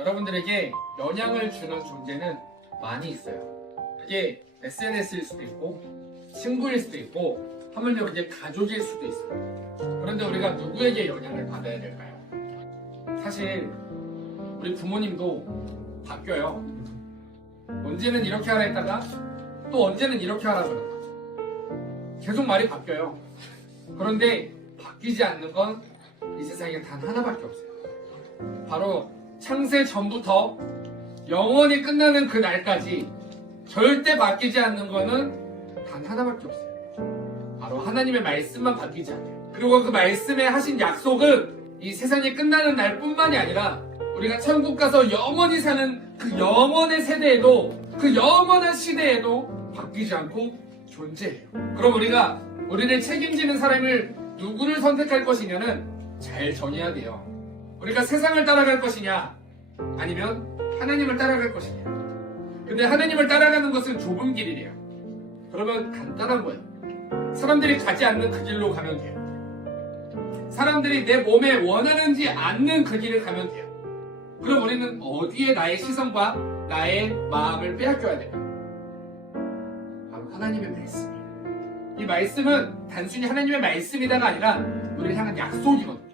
여러분들에게 영향을 주는 존재는 많이 있어요. 그게 SNS일 수도 있고, 친구일 수도 있고, 하물며 그게 가족일 수도 있어요. 그런데 우리가 누구에게 영향을 받아야 될까요? 사실, 우리 부모님도 바뀌어요. 언제는 이렇게 하라 했다가, 또 언제는 이렇게 하라 거죠. 계속 말이 바뀌어요. 그런데 바뀌지 않는 건 이 세상에 단 하나밖에 없어요. 바로 창세 전부터 영원히 끝나는 그 날까지 절대 바뀌지 않는 거는 단 하나밖에 없어요. 바로 하나님의 말씀만 바뀌지 않아요. 그리고 그 말씀에 하신 약속은 이 세상이 끝나는 날뿐만이 아니라 우리가 천국 가서 영원히 사는 그 영원의 세대에도 그 영원한 시대에도 바뀌지 않고 존재해요. 그럼 우리가 우리를 책임지는 사람을 누구를 선택할 것이냐는 잘 정해야 돼요. 우리가 세상을 따라갈 것이냐, 아니면 하나님을 따라갈 것이냐. 근데 하나님을 따라가는 것은 좁은 길이래요. 그러면 간단한 거예요. 사람들이 가지 않는 그 길로 가면 돼요. 사람들이 내 몸에 원하는지 않는 그 길을 가면 돼요. 그럼 우리는 어디에 나의 시선과 나의 마음을 빼앗겨야 돼요? 바로 하나님의 말씀이에요. 이 말씀은 단순히 하나님의 말씀이다가 아니라 우리를 향한 약속이거든요.